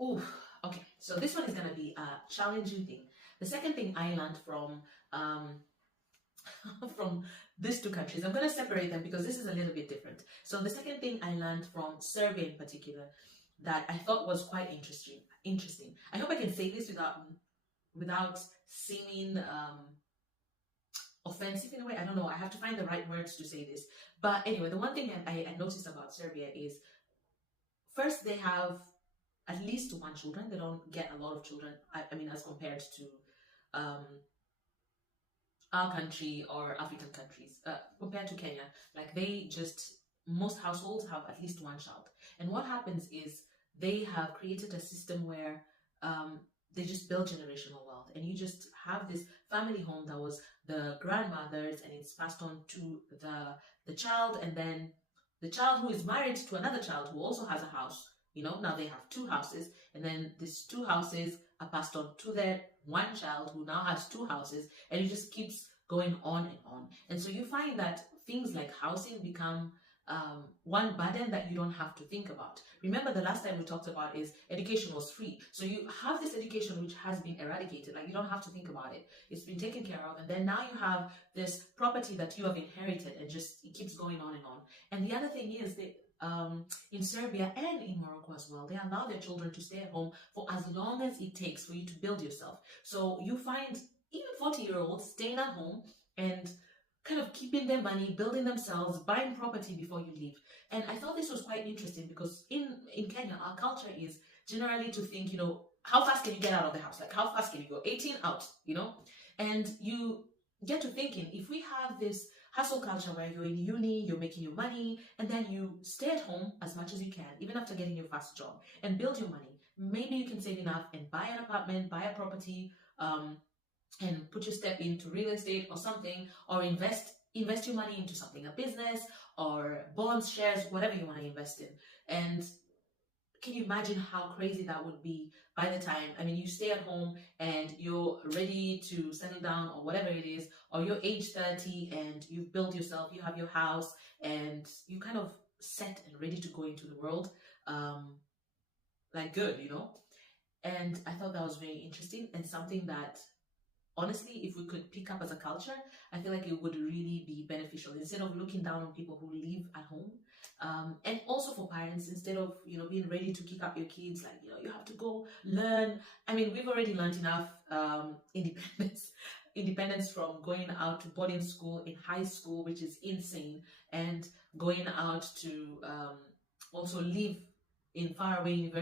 Oh, okay. So this one is gonna be a challenging thing. The second thing I learned from from these two countries, I'm gonna separate them because this is a little bit different. So the second thing I learned from Serbia in particular that I thought was quite interesting. Interesting. I hope I can say this without seeming offensive in a way. I don't know. I have to find the right words to say this. But anyway, the one thing I noticed about Serbia is first they have at least one children. They don't get a lot of children. I mean, as compared to um, our country or African countries, compared to Kenya, like they just most households have at least one child. And what happens is they have created a system where they just build generational wealth, and you just have this family home that was the grandmother's, and it's passed on to the child, and then the child who is married to another child who also has a house. Now they have two houses, and then these two houses are passed on to their one child who now has two houses, and it just keeps going on and on. And so you find that things like housing become one burden that you don't have to think about. Remember, the last time we talked about is education was free. So you have this education which has been eradicated. Like, you don't have to think about it. It's been taken care of. And then now you have this property that you have inherited, and just it keeps going on and on. And the other thing is that in Serbia and in Morocco as well, they allow their children to stay at home for as long as it takes for you to build yourself. So you find even 40-year-olds staying at home and kind of keeping their money, building themselves, buying property before you leave. And I thought this was quite interesting because in Kenya, our culture is generally to think, how fast can you get out of the house? Like, how fast can you go? 18 out, And you get to thinking, if we have this hustle culture where you're in uni, you're making your money, and then you stay at home as much as you can, even after getting your first job, and build your money. Maybe you can save enough and buy an apartment, buy a property, and put your step into real estate or something, or invest your money into something, a business or bonds, shares, whatever you want to invest in. And can you imagine how crazy that would be by the time, you stay at home and you're ready to settle down or whatever it is, or you're age 30 and you've built yourself, you have your house, and you kind of set and ready to go into the world, like good, And I thought that was very interesting and something that, honestly, if we could pick up as a culture, I feel like it would really be beneficial instead of looking down on people who live at home. And also for parents, instead of, being ready to kick up your kids, like, you have to go learn. We've already learned enough independence from going out to boarding school in high school, which is insane, and going out to also live in faraway universities